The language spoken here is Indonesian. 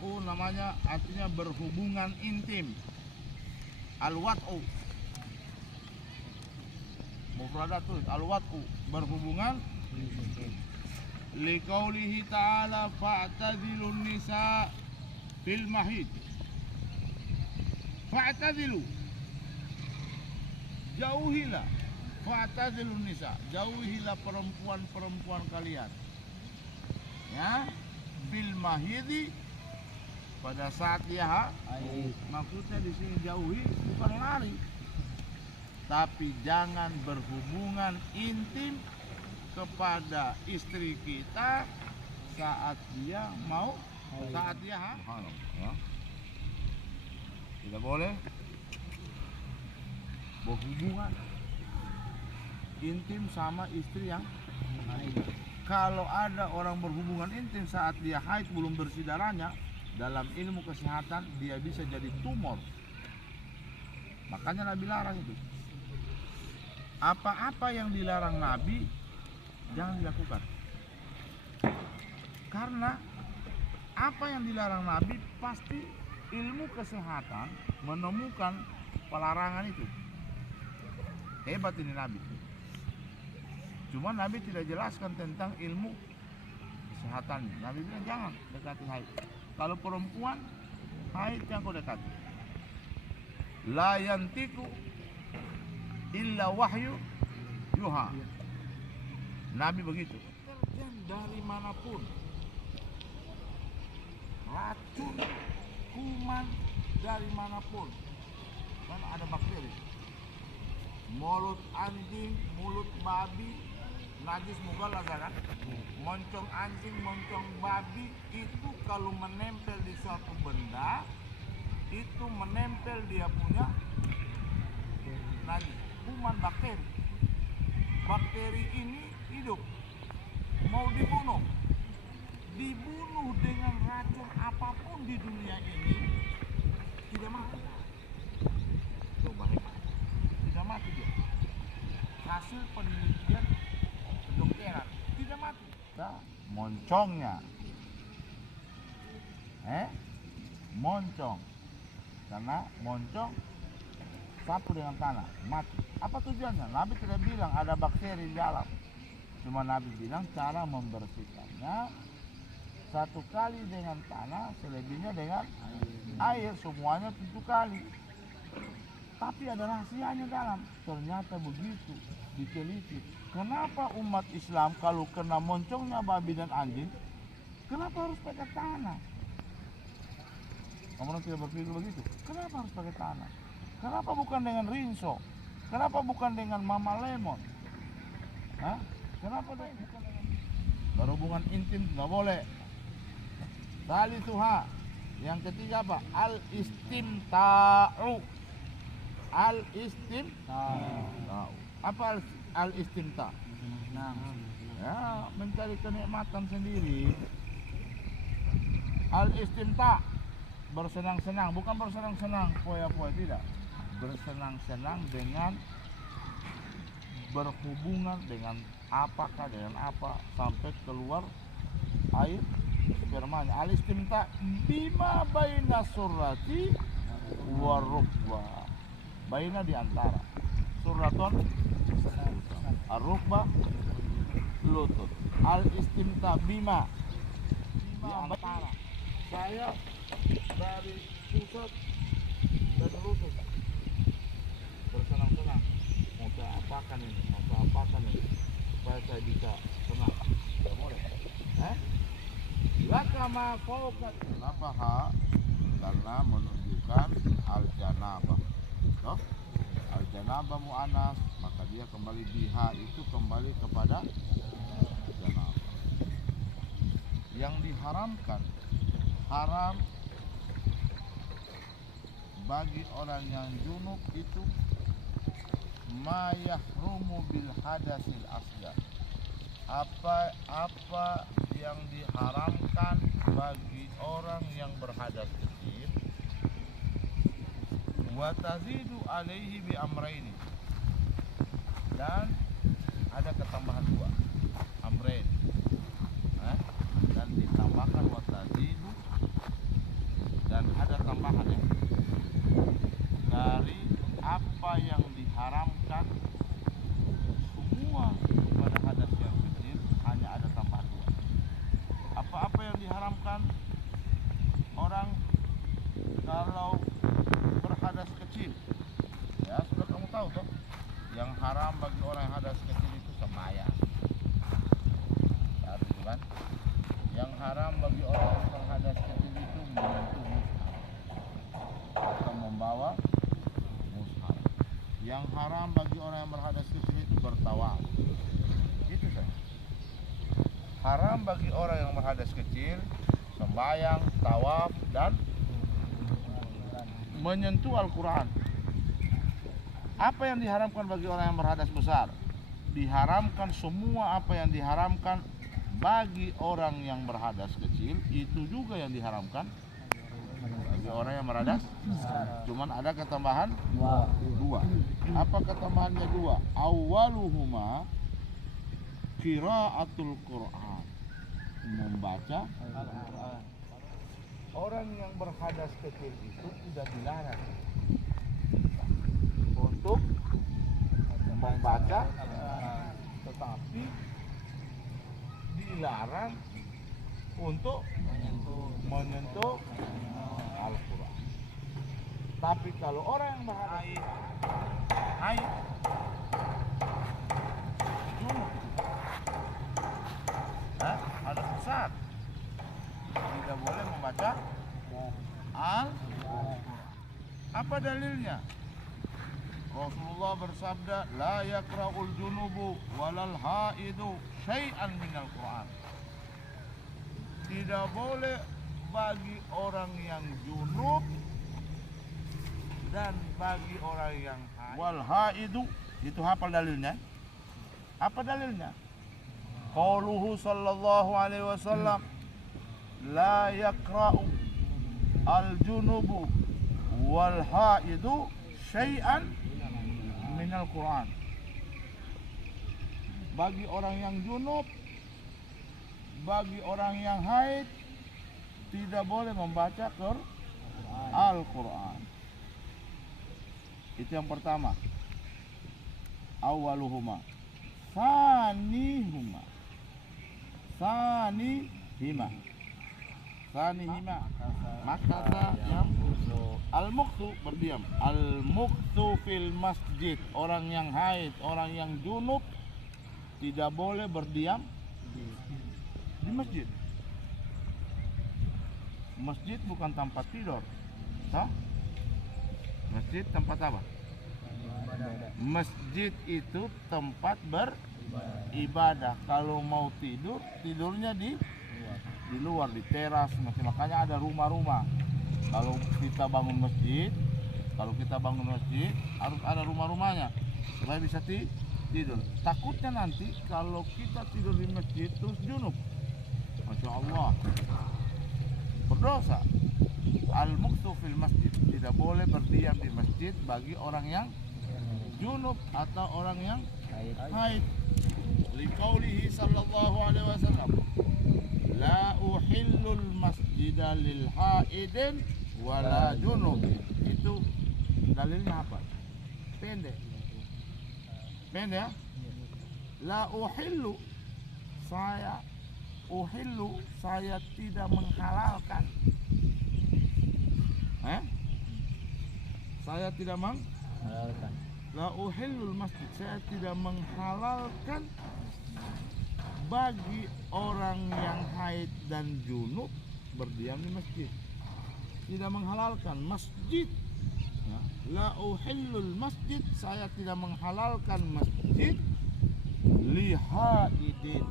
Al-wat'u namanya artinya berhubungan intim. Al-wat'u mufradat tuh, al-wat'u berhubungan intim. Liqaulihi ta'ala fa'tazilun nisa fil mahid. Fa'tazilu, jauhilah. Fa'tazilun nisa, jauhilah perempuan-perempuan kalian, ya, fil mahidi, pada saat dia haid. Maksudnya di sini jauhi bukan lari, tapi jangan berhubungan intim kepada istri kita saat dia mau saat dia haid. Ya. Tidak boleh berhubungan intim sama istri yang haid. Kalau ada orang berhubungan intim saat dia haid belum bersih darahnya, dalam ilmu kesehatan dia bisa jadi tumor. Makanya Nabi larang itu. Apa-apa yang dilarang Nabi jangan dilakukan. Karena apa yang dilarang Nabi pasti ilmu kesehatan menemukan pelarangan itu. Hebat ini Nabi. Cuma Nabi tidak jelaskan tentang ilmu kesehatan. Nabi bilang jangan dekati haid. Kalau perempuan haid yang kau dekati. La yantiku illa wahyu yuha. Nabi begitu. Deterjen dari manapun, racun, kuman dari manapun, kan ada bakteri. Mulut anjing, mulut babi, najis mugalah kan? Moncong anjing, moncong babi itu kalau menempel di suatu benda, itu menempel dia punya najis, kuman, bakteri. Bakteri ini hidup, mau dibunuh dengan racun apapun di dunia ini tidak mati. Coba tidak mati dia. Hasil penelitian kedokteran tidak mati. Nah, moncongnya, moncong, karena moncong sapu dengan tanah mati. Apa tujuannya? Nabi tidak bilang ada bakteri di dalam. Cuma Nabi bilang cara membersihkannya satu kali dengan tanah, selebihnya dengan air, semuanya 7 kali. Tapi ada rahasianya dalam. Ternyata begitu diteliti. Kenapa umat Islam kalau kena moncongnya babi dan anjing, kenapa harus pakai tanah? Kamu tidak berpikir begitu? Kenapa harus pakai tanah? Kenapa bukan dengan rinso? Kenapa bukan dengan mama lemon? Hah? Kenapa bukan dengan berhubungan intim? Nggak boleh. Salisuha, yang ketiga apa? Al-istimta'u. Al-istimta'u. Apa al-istimta'? Ya, mencari kenikmatan sendiri. Al-istimta', bersenang-senang, bukan bersenang-senang foya-foya, tidak. Bersenang-senang dengan berhubungan dengan apakah dengan apa sampai keluar air spermanya. Al-istimta' bima baina surrati wa rukbah. Baina di antara. Surraton ar-rukbah lutut. Al-istimta' bima di antara. Saya dari pusat dan lutut bersenang-senang. Mau saya apakan ini? Supaya saya bisa senang. Tidak boleh. Laka ma fauqat. Kenapa ha? Karena menunjukkan al-janabah. Toh? Al-janabah mu'anas, maka dia kembali biha itu kembali kepada janabah. Yang diharamkan, haram bagi orang yang junub itu ma yahrumu bil hadasil asghar. Apa yang diharamkan bagi orang yang berhadas kecil. Wa tazidu alaihi bi amraini, dan ada ketambahan 2 amrain, dan ditambahkan wa tazidu Dan ada tambahan ya, dari apa yang diharamkan semua pada hadas yang kecil, hanya ada tambahan dua. Apa-apa yang diharamkan orang kalau berhadas kecil, ya sudah kamu tahu toh, yang haram bagi orang yang hadas kecil itu sembahyang, ya itu kan. Yang haram bagi orang yang berhadas kecil itu menyentuh mushaf atau membawa mushaf. Yang haram bagi orang yang berhadas kecil itu bertawaf. Itu saja. Haram bagi orang yang berhadas kecil sembahyang, tawaf, dan menyentuh Al-Quran. Apa yang diharamkan bagi orang yang berhadas besar? Diharamkan semua apa yang diharamkan bagi orang yang berhadas kecil, itu juga yang diharamkan bagi orang yang berhadas. Cuman ada ketambahan dua. Apa ketambahannya dua? Awaluhuma qiraatul Quran, membaca Al-Quran. Orang yang berhadas kecil itu tidak dilarang untuk membaca, tetapi dilarang untuk menyentuh Al-Quran. Tapi kalau orang yang berhadas haid, hadas besar, tidak boleh membaca Al-Quran. Apa dalilnya? Rasulullah bersabda, la yakra'ul junubu walal haidu syai'an minal Quran. Tidak boleh bagi orang yang junub dan bagi orang yang haid. Wal haidu, itu hafal dalilnya. Apa dalilnya? Qauluhu sallallahu alaihi wasallam, la yakra'u al junubu wal haidu syai'an minal Quran. Bagi orang yang junub, bagi orang yang haid, tidak boleh membaca Al-Quran. Itu yang pertama. Awaluhuma sanihuma makata yang al-muqtu berdiam. Al-muqtu fil masjid, orang yang haid, orang yang junub tidak boleh berdiam di masjid. Masjid bukan tempat tidur, sah? Masjid tempat apa? Masjid itu tempat beribadah. Kalau mau tidur, tidurnya di luar, di teras. Makanya ada rumah-rumah. Kalau kita bangun masjid, harus ada rumah-rumahnya supaya bisa tidur. Takutnya nanti kalau kita tidur di masjid terus junub, Masya Allah, berdosa. Al-muqtu fil masjid, tidak boleh berdiam di masjid bagi orang yang junub atau orang yang haid. Liqaulihi sallallahu alaihi wasallam, la uhillul masjida lil haidin wala junub. Itu dalilnya apa? Pendek ya. La uhillu, saya tidak menghalalkan. Saya tidak menghalalkan. La uhillul masjid, saya tidak menghalalkan bagi orang yang haid dan junub berdiam di masjid. Tidak menghalalkan masjid. La uhillul masjid, saya tidak menghalalkan masjid li haidin,